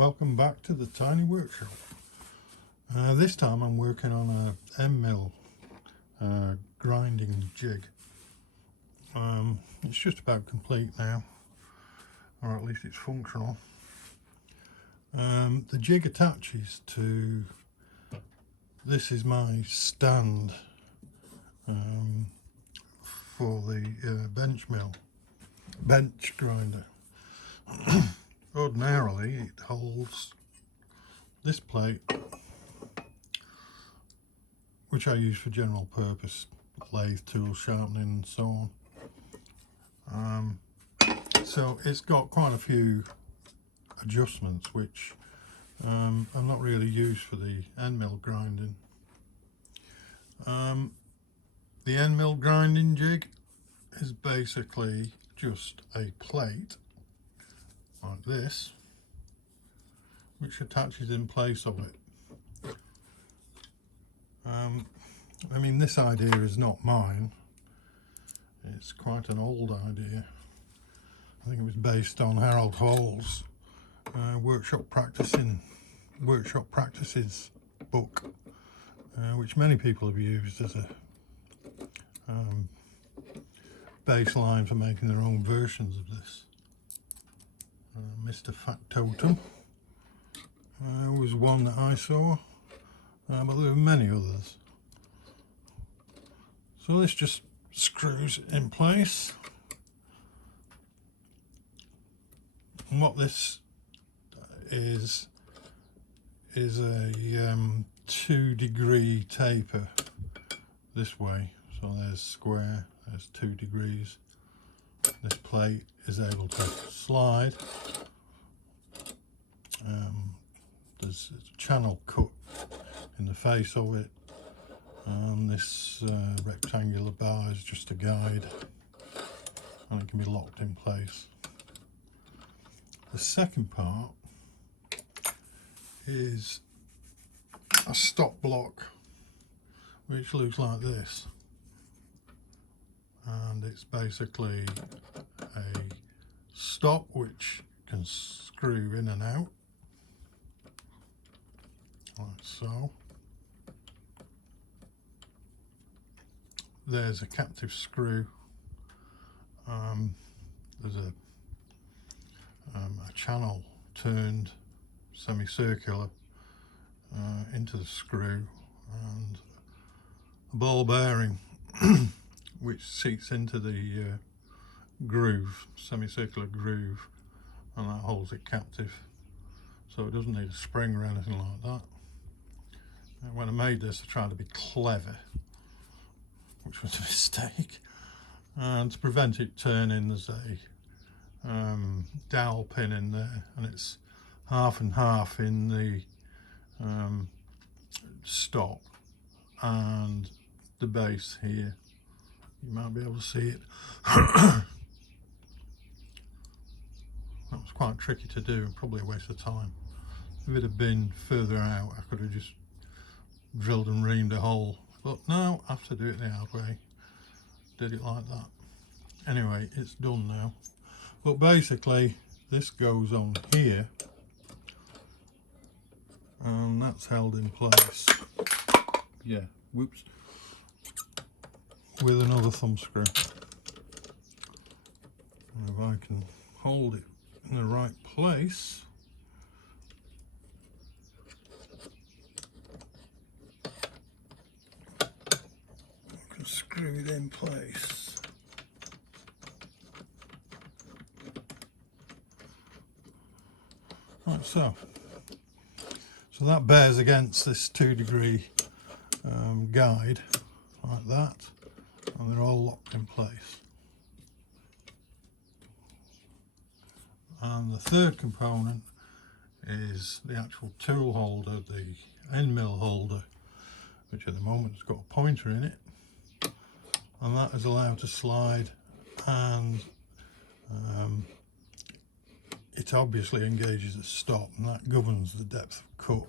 welcome back to the tiny workshop. This time I'm working on a Endmill grinding jig. It's just about complete now, or at least it's functional. The jig attaches to, this is my stand for the bench grinder. Ordinarily it holds this plate, which I use for general purpose lathe tools, sharpening and so on. So it's got quite a few adjustments which I'm not really used for the Endmill grinding. The Endmill grinding jig is basically just a plate like this, which attaches in place of it. I mean, this idea is not mine. It's quite an old idea. I think it was based on Harold Hall's workshop practices book, which many people have used as a baseline for making their own versions of this. Mr. Factotum was one that I saw, but there were many others. So this just screws in place. And what this is a 2-degree taper this way. So there's square, there's 2 degrees. This plate is able to slide. There's a channel cut in the face of it, and this rectangular bar is just a guide, and it can be locked in place. The second part is a stop block, which looks like this, and it's basically a stop which can screw in and out like so. There's a captive screw. There's a channel turned semicircular into the screw, and a ball bearing which seats into the groove, semicircular groove, and that holds it captive, so it doesn't need a spring or anything like that. And when I made this, I tried to be clever, which was a mistake, and to prevent it turning, there's a dowel pin in there, and it's half and half in the stop and the base here. You might be able to see it. That was quite tricky to do, and probably a waste of time. If it had been further out, I could have just drilled and reamed a hole, but no, I have to do it the hard way. Did it like that. Anyway, it's done now. But basically this goes on here, and that's held in place, yeah, whoops, with another thumb screw. And if I can hold it in the right place, I can screw it in place. Right, so that bears against this 2-degree guide like that, and they're all locked in place. And the third component is the actual tool holder, the Endmill holder, which at the moment has got a pointer in it, and that is allowed to slide, and it obviously engages a stop, and that governs the depth of cut.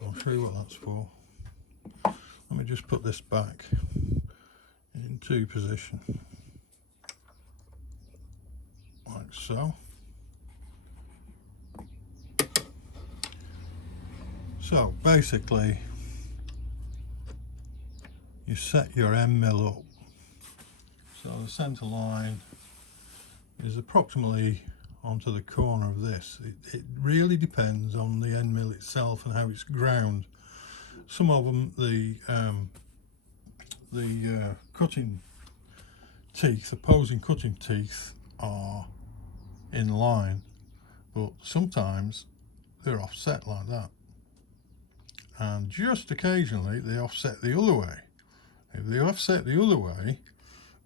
I'll show you what that's for. Let me just put this back into position. so. So basically you set your end mill up. So the centre line is approximately onto the corner of this. It really depends on the end mill itself and how it's ground. Some of them, the cutting teeth, opposing cutting teeth, are in line, but sometimes they're offset like that, and just occasionally they offset the other way. If they offset the other way,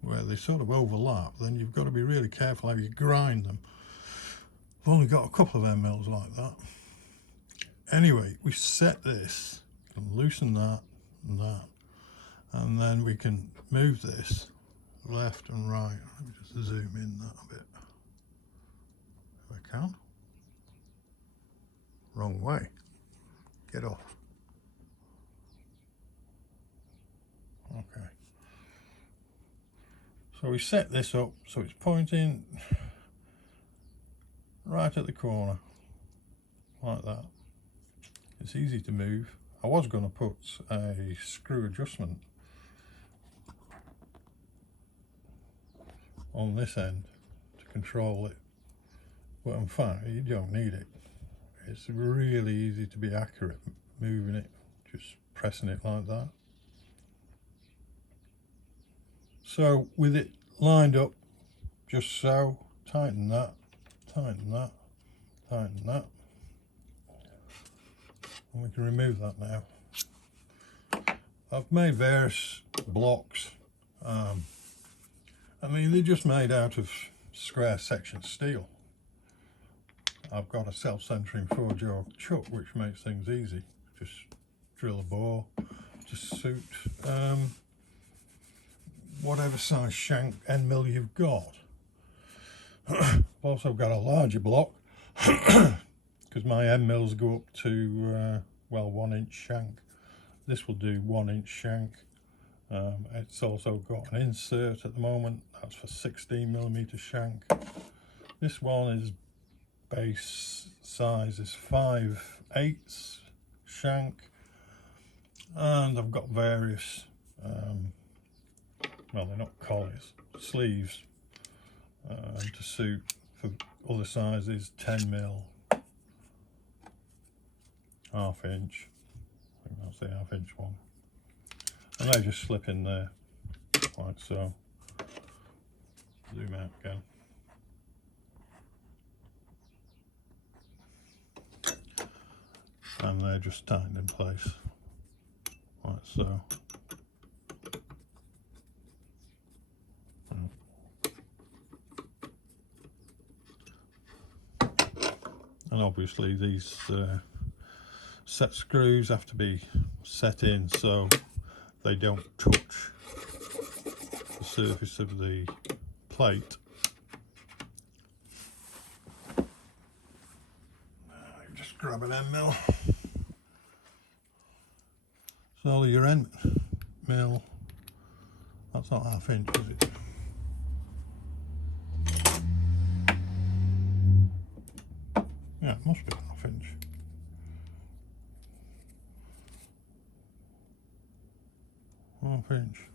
where they sort of overlap, then you've got to be really careful how you grind them. I've only got a couple of end mills like that. Anyway, we set this and loosen that and that, and then we can move this left and right. Let me just zoom in that a bit if I can. Wrong way. Get off. Okay. So we set this up so it's pointing right at the corner, like that. It's easy to move. I was going to put a screw adjustment on this end to control it, but in fact you don't need it. It's really easy to be accurate moving it, just pressing it like that. So with it lined up just so, tighten that, tighten that, tighten that, and we can remove that now. I've made various blocks. I mean, they're just made out of square section steel. I've got a self-centering 4-jaw chuck which makes things easy. Just drill a bore to suit whatever size shank end mill you've got. I've also got a larger block because my end mills go up to well, 1-inch shank. This will do 1-inch shank. It's also got an insert at the moment, that's for 16mm shank. This one is base size is 5/8 shank, and I've got various well, they're not collies, sleeves to suit for other sizes, 10mm, 1/2 inch. I think that's the 1/2 inch one, and they just slip in there like so. Zoom out again. And they're just tightened in place like so. And obviously these set screws have to be set in so they don't touch the surface of the plate. Just grab an end mill. So your end mill, that's not 1/2 inch, is it? Yeah, it must be 1/2 inch. Half inch.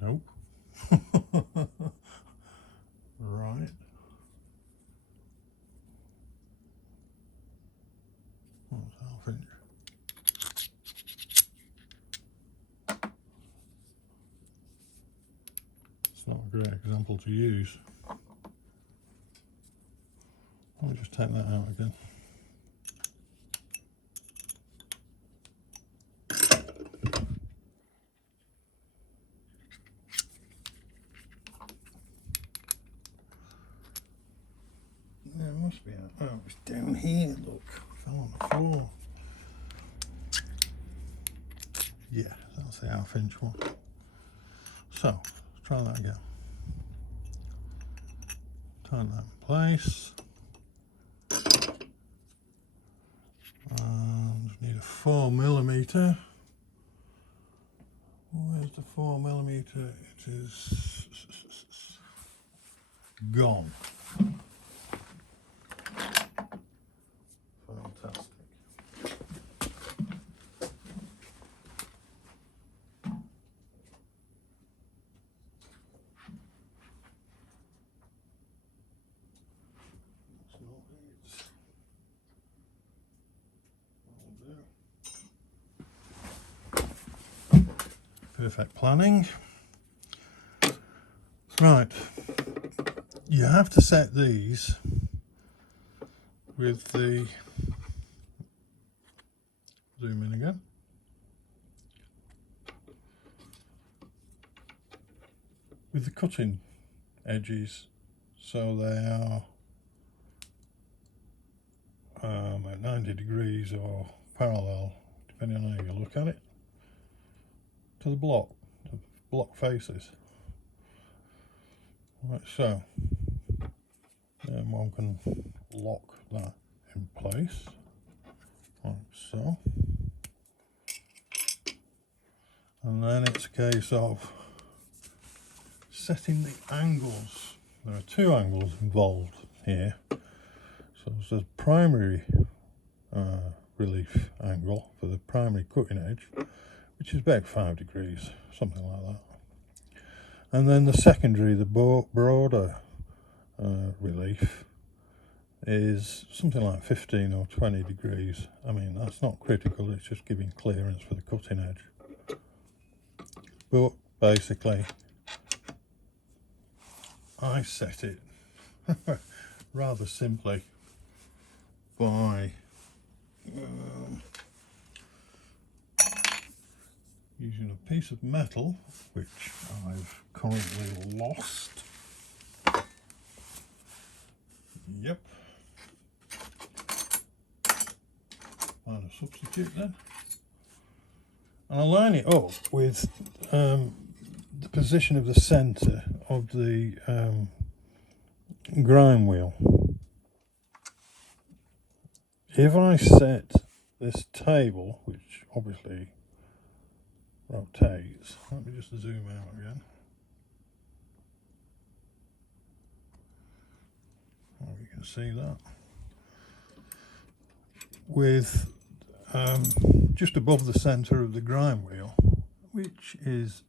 Nope. Right. That's 1/2 inch. It's not a great example to use. Let me just take that out again. There must be a, oh, it's down here, look, it fell on the floor. Yeah, that's the 1/2 inch one. So, let's try that again. Tighten that in place. And need a 4mm. Where's the 4mm? It is gone. Fantastic. Perfect planning. Right, you have to set these with the, zoom in again, with the cutting edges, so they are at 90 degrees or parallel, depending on how you look at it, to the block faces. Like so. Then one can lock that in place, like so. And then it's a case of setting the angles. There are two angles involved here. So there's a primary relief angle for the primary cutting edge, which is about 5 degrees, something like that. And then the secondary, the broader relief, is something like 15 or 20 degrees. I mean, that's not critical, it's just giving clearance for the cutting edge. But basically, I set it rather simply by using a piece of metal, which I've currently lost. Yep. Find a substitute then. And I line it up with the position of the centre of the grind wheel. If I set this table, which obviously rotates, let me just zoom out again. Oh, you can see that. With just above the centre of the grind wheel, which is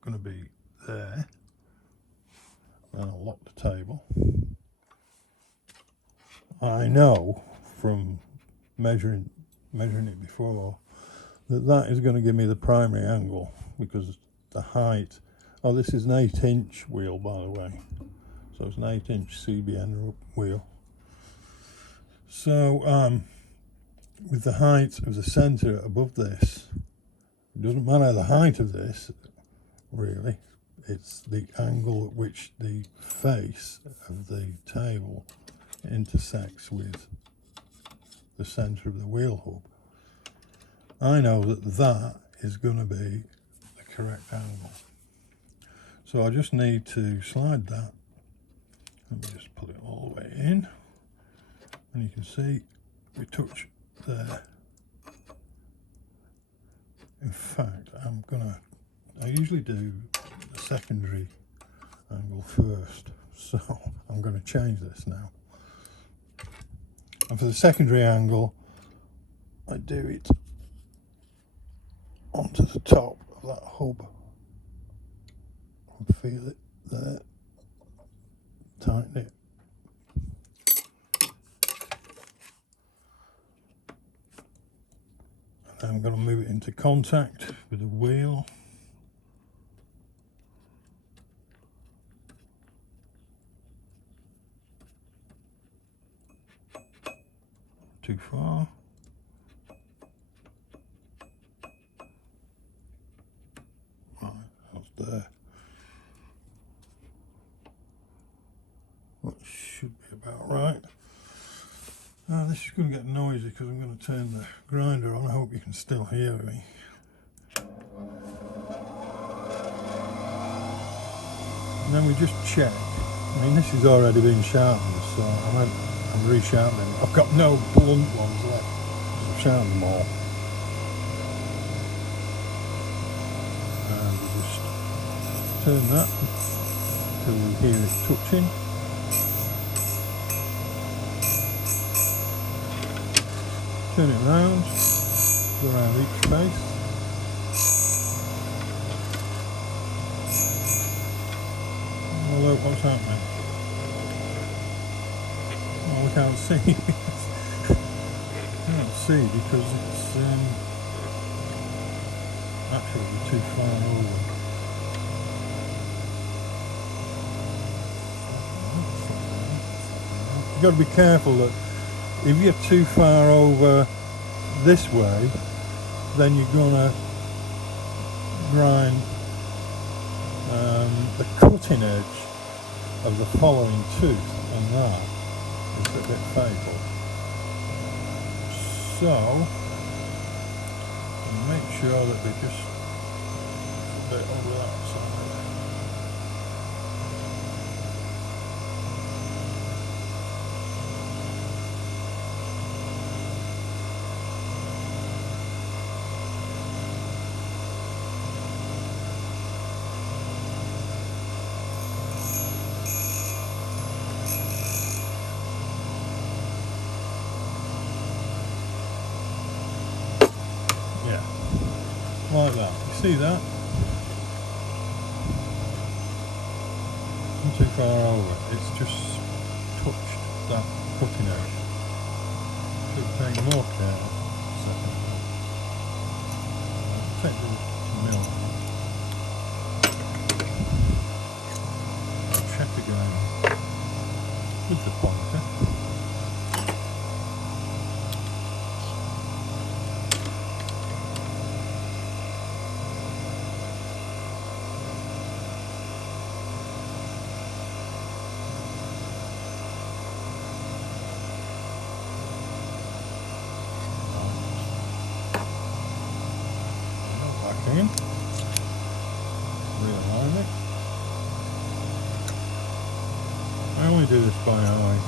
going to be there. Then I'll lock the table. I know from measuring it before that is going to give me the primary angle, because the height, oh, this is an 8-inch wheel, by the way, so it's an 8-inch CBN wheel. So with the height of the centre above this, it doesn't matter the height of this really, it's the angle at which the face of the table intersects with the centre of the wheel hub. I know that that is going to be the correct angle. So I just need to slide that. Let me just put it all the way in. And you can see we touch there. In fact, I usually do the secondary angle first. So I'm going to change this now. And for the secondary angle, I do it onto the top of that hub and feel it there, tighten it. And then I'm going to move it into contact with the wheel. Too far. Right, that's there. That should be about right. Now this is going to get noisy because I'm going to turn the grinder on. I hope you can still hear me. And then we just check. I mean, this has already been sharpened, so I'm resharpening. I've got no blunt ones left. I've sharpened them all. And we just turn that until we hear it touching. turn it round, go around each face. Oh look, what's happening? Oh, we can't see. Can't see because it's actually too far over. You've got to be careful that if you're too far over this way, then you're gonna grind the cutting edge of the following tooth, and that is a bit fatal. So make sure that they just a bit over that side. Like that. You see that? Not too far over. It's just touched that cutting edge. Should take more care. Second. Take the mill. I'll check again with the pointer. Realign it. I only do this by eye,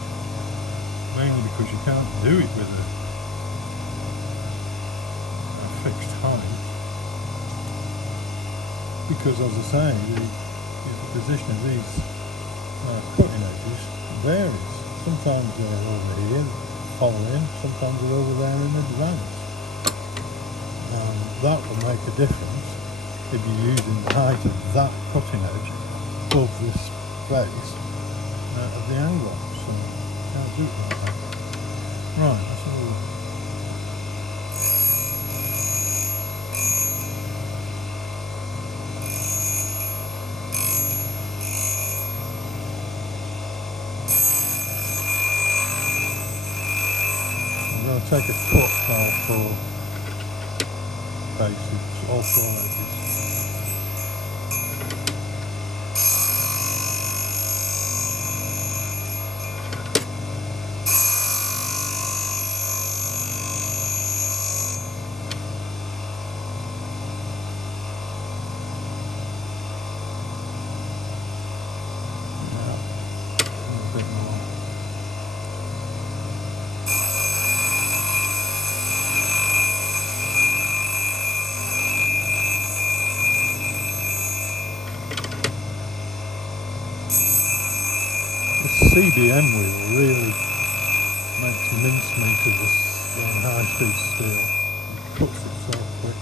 mainly because you can't do it with a fixed height, because as I say, the position of these cutting edges varies. Sometimes they're over here, following, sometimes they're over there in advance. That will make a difference if you're using the height of that cutting edge above this face at the angle. So you can't do it like that. Right, let's have a look. I'm going to take a cut now for faces, all four edges. CBM wheel really makes mincemeat of this high-speed steel. It cuts it so quick.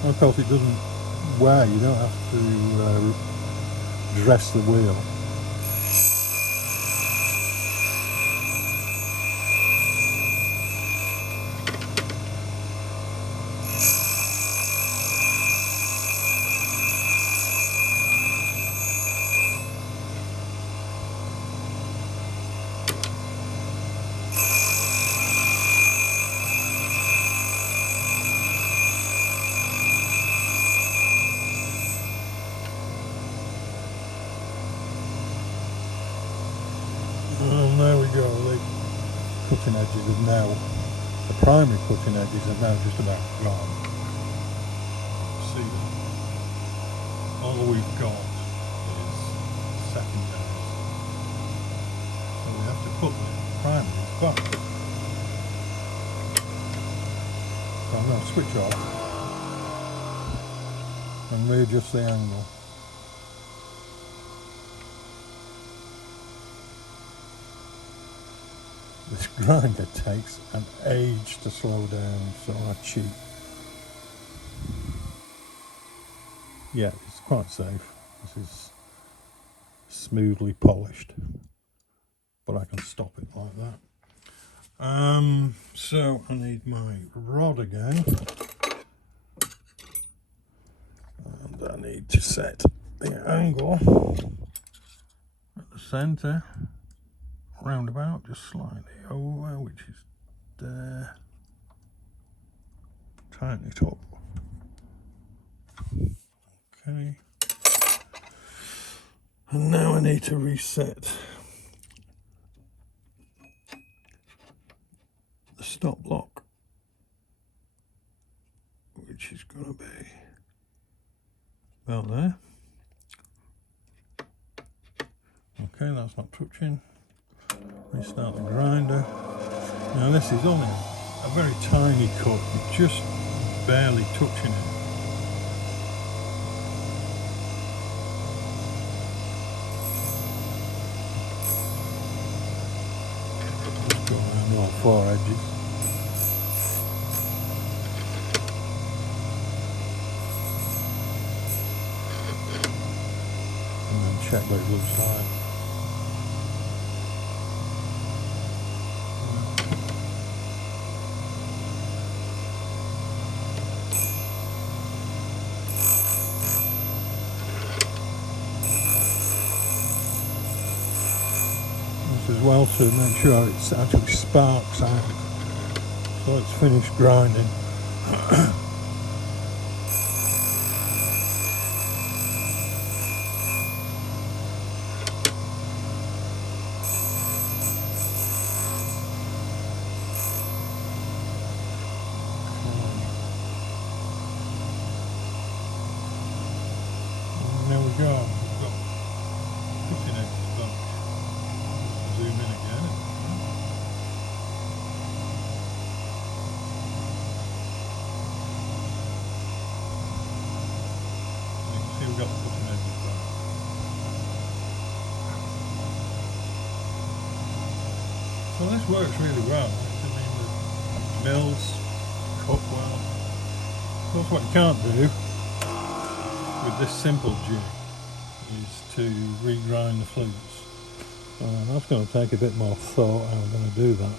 And of course it doesn't wear, you don't have to dress the wheel. And there we go, the cutting edges are now, the primary cutting edges are now just about gone. See them? All we've got is secondaries. So we have to put the primaries back. So I'm going to switch off and readjust the angle. This grinder takes an age to slow down, so I cheat. Yeah, it's quite safe. This is smoothly polished, but I can stop it like that. So I need my rod again, and I need to set the angle at the centre, roundabout, just slightly over, which is there. Tighten it up. Okay. And now I need to reset the stop lock, which is going to be about there. Okay, that's not touching. Restart the grinder. Now this is only a very tiny cut, just barely touching it. Just go around all four edges. And then check what it looks like. As well to make sure it actually sparks out, so it's finished grinding. And there we go. We've got cutting edges done. Zoom in again. You can see we've got the cutting edges done. So this works really well. I mean, the mills cut well. That's what you can't do with this simple jig, is to regrind the flutes. That's going to take a bit more thought how I'm going to do that,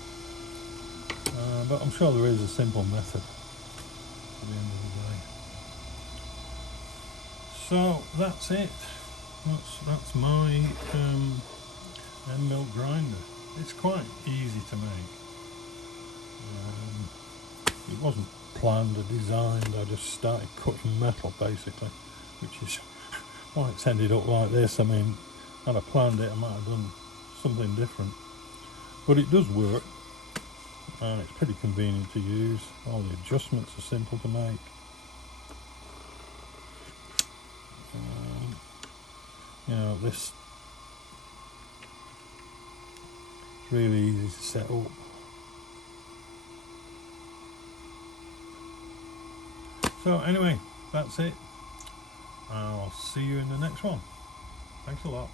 but I'm sure there is a simple method at the end of the day. So that's it. That's my Endmill grinder. It's quite easy to make. It wasn't planned or designed. I just started cutting metal basically, which is why it's ended up like this. I mean, had I planned it, I might have done something different, but it does work, and it's pretty convenient to use. All the adjustments are simple to make. You know, this is really easy to set up. So anyway, that's it. I'll see you in the next one. Thanks a lot.